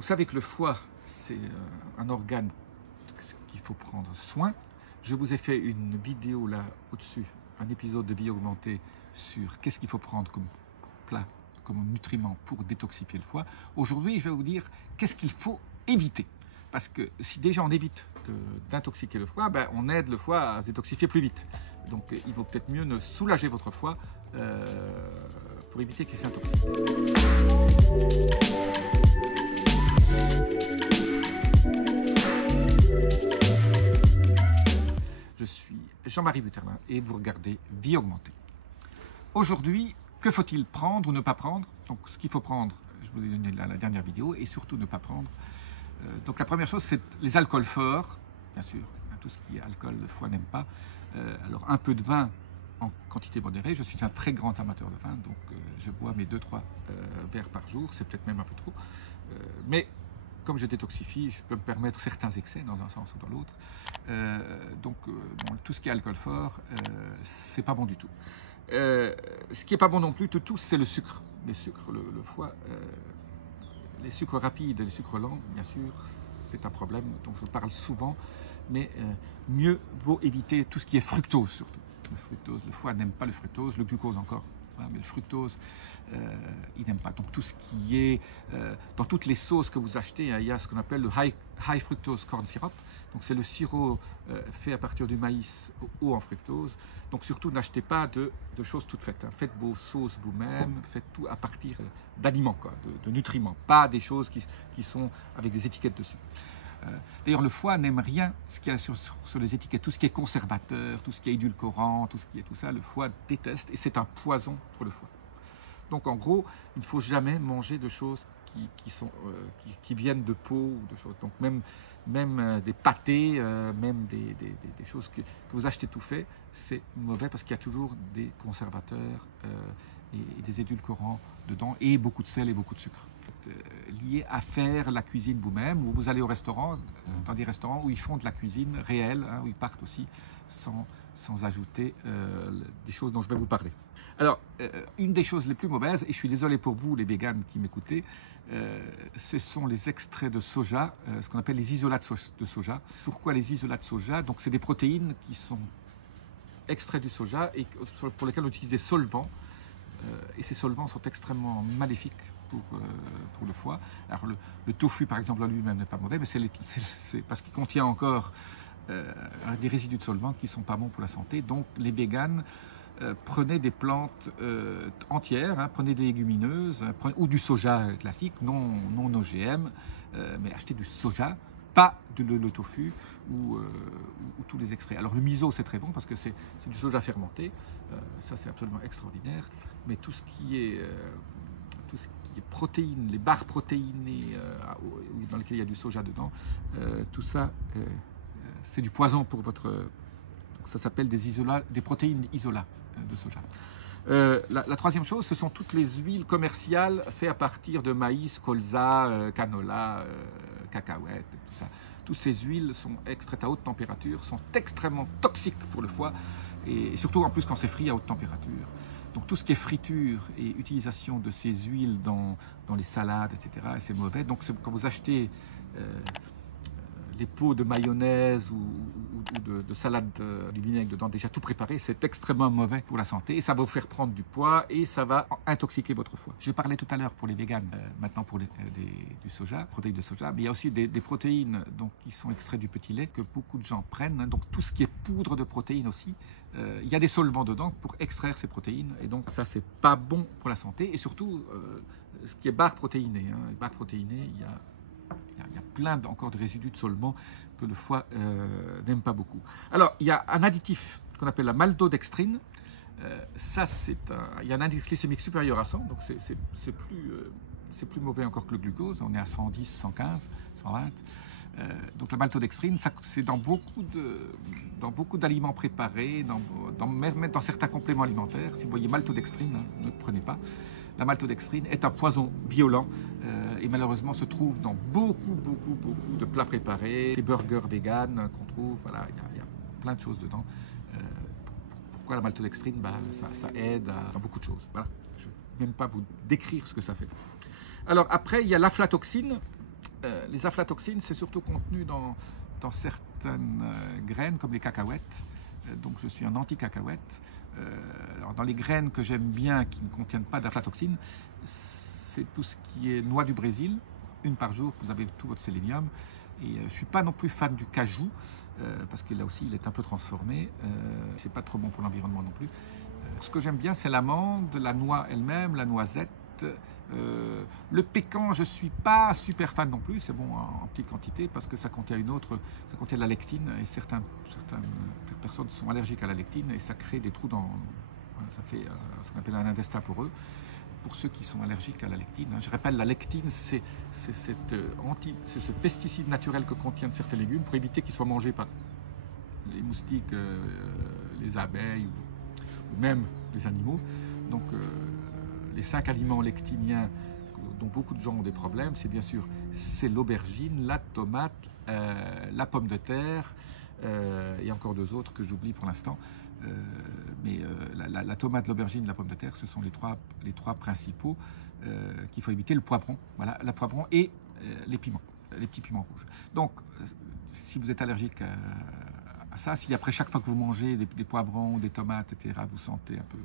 Vous savez que le foie, c'est un organe qu'il faut prendre soin. Je vous ai fait une vidéo là au-dessus, un épisode de Vie Augmentée sur qu'est-ce qu'il faut prendre comme plat, comme nutriment pour détoxifier le foie. Aujourd'hui, je vais vous dire qu'est-ce qu'il faut éviter. Parce que si déjà on évite d'intoxiquer le foie, ben, on aide le foie à se détoxifier plus vite. Donc il vaut peut-être mieux ne soulager votre foie pour éviter qu'il s'intoxique. Je suis Jean-Marie Buterlin et vous regardez Vie Augmentée. Aujourd'hui, que faut-il prendre ou ne pas prendre? Donc ce qu'il faut prendre, je vous ai donné la dernière vidéo, et surtout ne pas prendre. Donc la première chose, c'est les alcools forts, bien sûr, tout ce qui est alcool, le foie n'aime pas. Alors un peu de vin en quantité modérée, je suis un très grand amateur de vin, donc je bois mes 2-3 verres par jour, c'est peut-être même un peu trop. Mais comme je détoxifie, je peux me permettre certains excès dans un sens ou dans l'autre. Bon, tout ce qui est alcool fort, c'est pas bon du tout. Ce qui est pas bon non plus, tout, c'est le sucre. Les sucres, le foie, les sucres rapides et les sucres lents, bien sûr, c'est un problème dont je parle souvent, mais mieux vaut éviter tout ce qui est fructose surtout. Le fructose, le foie n'aime pas le fructose, le glucose encore. Mais le fructose, il n'aime pas. Donc tout ce qui est dans toutes les sauces que vous achetez, il y a ce qu'on appelle le high fructose corn syrup. Donc c'est le sirop fait à partir du maïs haut en fructose. Donc surtout n'achetez pas de choses toutes faites. Faites vos sauces vous-même, faites tout à partir d'aliments, de nutriments, pas des choses qui sont avec des étiquettes dessus. D'ailleurs, le foie n'aime rien ce qu'il y a sur les étiquettes, tout ce qui est conservateur, tout ce qui est édulcorant, tout ça, le foie déteste et c'est un poison pour le foie. Donc en gros, il ne faut jamais manger de choses qui viennent de peau ou de choses. Donc même des pâtés, même des choses que vous achetez tout fait, c'est mauvais parce qu'il y a toujours des conservateurs et des édulcorants dedans et beaucoup de sel et beaucoup de sucre. Lié à faire la cuisine vous-même, ou vous allez au restaurant, dans des restaurants où ils font de la cuisine réelle, où ils partent aussi sans ajouter des choses dont je vais vous parler. Alors, une des choses les plus mauvaises, et je suis désolé pour vous les véganes qui m'écoutez, ce sont les extraits de soja, ce qu'on appelle les isolats de soja. Pourquoi les isolats de soja? Donc c'est des protéines qui sont extraits du soja et pour lesquels on utilise des solvants. Et ces solvants sont extrêmement maléfiques pour le foie. Alors le tofu par exemple en lui-même n'est pas mauvais, mais c'est parce qu'il contient encore des résidus de solvants qui ne sont pas bons pour la santé. Donc les véganes, prenez des plantes entières, prenez des légumineuses, ou du soja classique, non OGM, mais achetez du soja, pas le tofu ou tous les extraits. Alors le miso c'est très bon parce que c'est du soja fermenté, ça c'est absolument extraordinaire, mais tout ce qui est protéines, les barres protéinées dans lesquelles il y a du soja dedans, tout ça c'est du poison pour votre... Donc ça s'appelle des protéines isolats de soja. La troisième chose, ce sont toutes les huiles commerciales faites à partir de maïs, colza, canola, cacahuètes, tout ça. Toutes ces huiles sont extraites à haute température, sont extrêmement toxiques pour le foie, et surtout en plus quand c'est frit à haute température. Donc tout ce qui est friture et utilisation de ces huiles dans les salades, etc., c'est mauvais. Donc quand vous achetez les pots de mayonnaise ou de salade du vinaigre dedans déjà tout préparé, c'est extrêmement mauvais pour la santé et ça va vous faire prendre du poids et ça va intoxiquer votre foie. Je parlais tout à l'heure pour les véganes, maintenant pour du soja, protéines de soja, mais il y a aussi des protéines qui sont extraites du petit lait que beaucoup de gens prennent, donc tout ce qui est poudre de protéines aussi, il y a des solvants dedans pour extraire ces protéines et donc ça c'est pas bon pour la santé et surtout ce qui est barres protéinées, les barres protéinées, il y a plein encore de résidus de solvants que le foie n'aime pas beaucoup. Alors, il y a un additif qu'on appelle la maltodextrine. Il y a un indice glycémique supérieur à 100, donc c'est plus mauvais encore que le glucose. On est à 110, 115, 120. Donc la maltodextrine, c'est dans beaucoup d'aliments préparés, même dans certains compléments alimentaires. Si vous voyez maltodextrine, ne le prenez pas. La maltodextrine est un poison violent et malheureusement se trouve dans beaucoup de plats préparés, des burgers véganes qu'on trouve, voilà, il y a plein de choses dedans. Pourquoi la maltodextrine? Ça aide à beaucoup de choses. Voilà. Je ne vais même pas vous décrire ce que ça fait. Alors après, il y a l'aflatoxine. les aflatoxines, c'est surtout contenu dans certaines graines, comme les cacahuètes. Donc je suis un anti-cacahuète. Alors dans les graines que j'aime bien, qui ne contiennent pas d'aflatoxines, c'est tout ce qui est noix du Brésil, une par jour, vous avez tout votre sélénium. Et je ne suis pas non plus fan du cajou, parce que là aussi il est un peu transformé. C'est pas trop bon pour l'environnement non plus. Ce que j'aime bien, c'est l'amande, la noix elle-même, la noisette. Le pécan, je ne suis pas super fan non plus, c'est bon en petite quantité parce que ça contient ça contient de la lectine et certaines personnes sont allergiques à la lectine et ça crée des trous ça fait ce qu'on appelle un intestin poreux pour ceux qui sont allergiques à la lectine. Je rappelle, la lectine, c'est ce pesticide naturel que contiennent certains légumes pour éviter qu'ils soient mangés par les moustiques, les abeilles ou même les animaux. Donc, les 5 aliments lectiniens dont beaucoup de gens ont des problèmes, c'est l'aubergine, la tomate, la pomme de terre, et encore 2 autres que j'oublie pour l'instant. Mais la tomate, l'aubergine, la pomme de terre, ce sont les trois principaux qu'il faut éviter. Le poivron, voilà, le poivron et les piments, les petits piments rouges. Donc, si vous êtes allergique à ça, si après chaque fois que vous mangez des poivrons, des tomates, etc., vous sentez un peu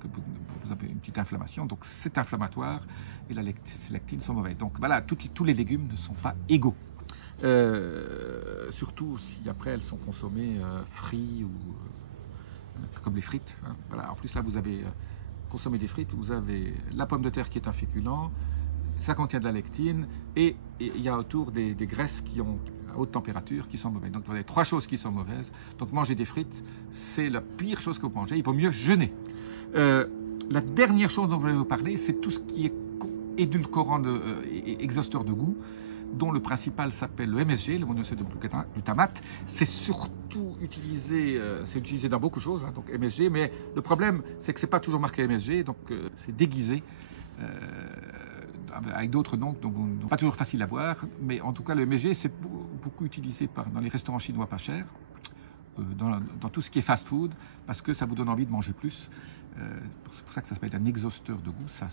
que vous avez une petite inflammation, donc c'est inflammatoire et les lectines sont mauvaises. Donc voilà, tous les légumes ne sont pas égaux. Surtout si après elles sont consommées frites ou comme les frites. Hein. Voilà. En plus là vous avez consommé des frites, vous avez la pomme de terre qui est un féculent, ça contient de la lectine et il y a autour des graisses qui ont à haute température qui sont mauvaises. Donc vous avez 3 choses qui sont mauvaises. Donc manger des frites, c'est la pire chose que vous mangez. Il vaut mieux jeûner. La dernière chose dont je vais vous parler, c'est tout ce qui est édulcorant, exhausteur de goût, dont le principal s'appelle le MSG, le monosodium glutamate. C'est surtout utilisé, dans beaucoup de choses, hein, donc MSG, mais le problème, c'est que ce n'est pas toujours marqué MSG, donc c'est déguisé avec d'autres noms, donc pas toujours facile à voir, mais en tout cas, le MSG, c'est beaucoup utilisé dans les restaurants chinois pas chers, dans tout ce qui est fast-food, parce que ça vous donne envie de manger plus. C'est pour ça que ça s'appelle un exhausteur de goût, ça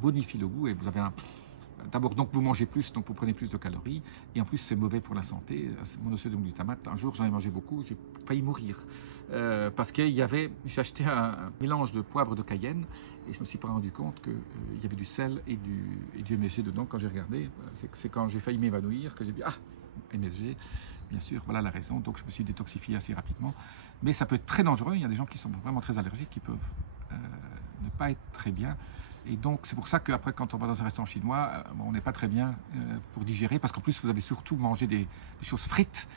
bonifie le goût et vous avez d'abord, donc vous mangez plus, donc vous prenez plus de calories, et en plus c'est mauvais pour la santé. Monosodium glutamate, un jour j'en ai mangé beaucoup, j'ai failli mourir, parce que j'ai acheté un mélange de poivre de Cayenne, et je me suis pas rendu compte qu'il y avait du sel et du MSG dedans. Quand j'ai regardé, c'est quand j'ai failli m'évanouir que j'ai dit « Ah, MSG !» Bien sûr, voilà la raison, donc je me suis détoxifié assez rapidement. Mais ça peut être très dangereux, il y a des gens qui sont vraiment très allergiques, qui peuvent ne pas être très bien. Et donc c'est pour ça qu'après, quand on va dans un restaurant chinois, on n'est pas très bien pour digérer, parce qu'en plus vous avez surtout mangé des choses frites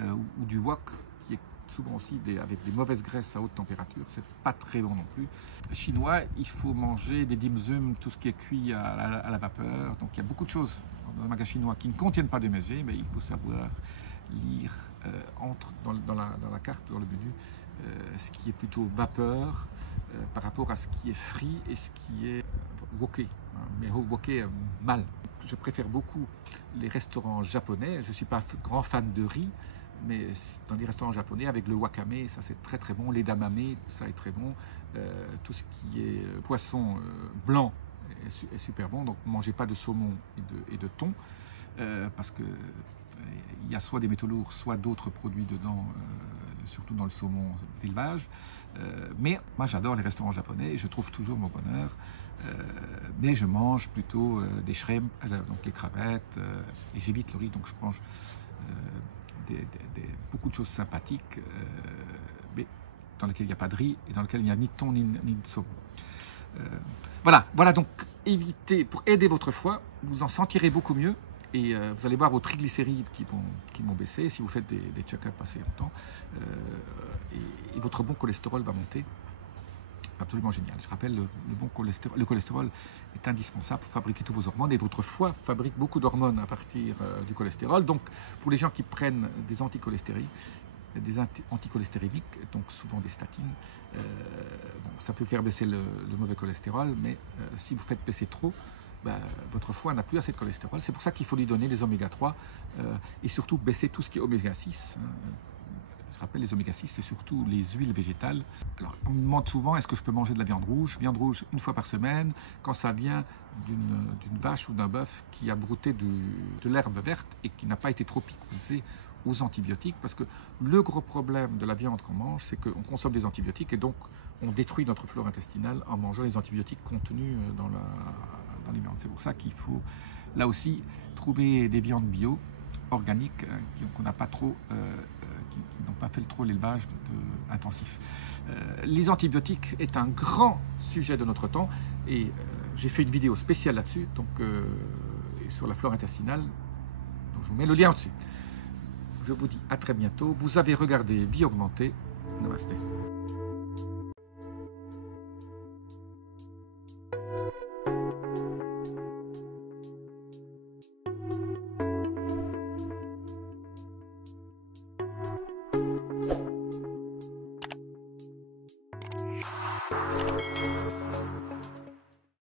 ou du wok, qui est souvent aussi avec des mauvaises graisses à haute température, c'est pas très bon non plus. Chinois, il faut manger des dim sum, tout ce qui est cuit à la vapeur, donc il y a beaucoup de choses dans le magasin chinois qui ne contiennent pas de MSG, mais il faut savoir lire dans la carte, dans le menu, ce qui est plutôt vapeur par rapport à ce qui est frit et ce qui est woké, hein, mais woké mal. Je préfère beaucoup les restaurants japonais. Je ne suis pas grand fan de riz, mais dans les restaurants japonais avec le wakame, ça c'est très très bon. L'edamame, ça est très bon. Tout ce qui est poisson blanc est super bon. Donc ne mangez pas de saumon et de thon, parce que il y a soit des métaux lourds, soit d'autres produits dedans, surtout dans le saumon d'élevage. Mais moi j'adore les restaurants japonais et je trouve toujours mon bonheur. Mais je mange plutôt des shrimp, donc les crevettes, et j'évite le riz, donc je mange beaucoup de choses sympathiques, mais dans lesquelles il n'y a pas de riz et dans lesquelles il n'y a ni de thon ni de saumon. Voilà, donc évitez, pour aider votre foie, vous en sentirez beaucoup mieux. Et vous allez voir vos triglycérides qui vont baisser si vous faites des check-ups assez longtemps. Et votre bon cholestérol va monter. Absolument génial. Je rappelle, le cholestérol est indispensable pour fabriquer tous vos hormones. Et votre foie fabrique beaucoup d'hormones à partir du cholestérol. Donc, pour les gens qui prennent des anticholestérémiques, donc souvent des statines, ça peut faire baisser le mauvais cholestérol. Mais si vous faites baisser trop, votre foie n'a plus assez de cholestérol. C'est pour ça qu'il faut lui donner les oméga 3 et surtout baisser tout ce qui est oméga 6. Je rappelle, les oméga 6, c'est surtout les huiles végétales. Alors, on me demande souvent, est-ce que je peux manger de la viande rouge? Viande rouge une fois par semaine, quand ça vient d'une vache ou d'un bœuf qui a brouté de l'herbe verte et qui n'a pas été trop picousé aux antibiotiques, parce que le gros problème de la viande qu'on mange, c'est qu'on consomme des antibiotiques et donc on détruit notre flore intestinale en mangeant les antibiotiques contenus dans les viandes. C'est pour ça qu'il faut, là aussi, trouver des viandes bio, organiques, qu'on n'a pas trop, qui n'ont pas fait trop l'élevage intensif. Les antibiotiques est un grand sujet de notre temps et j'ai fait une vidéo spéciale là-dessus, donc sur la flore intestinale, donc je vous mets le lien au-dessus. Je vous dis à très bientôt. Vous avez regardé Vie Augmentée. Namasté.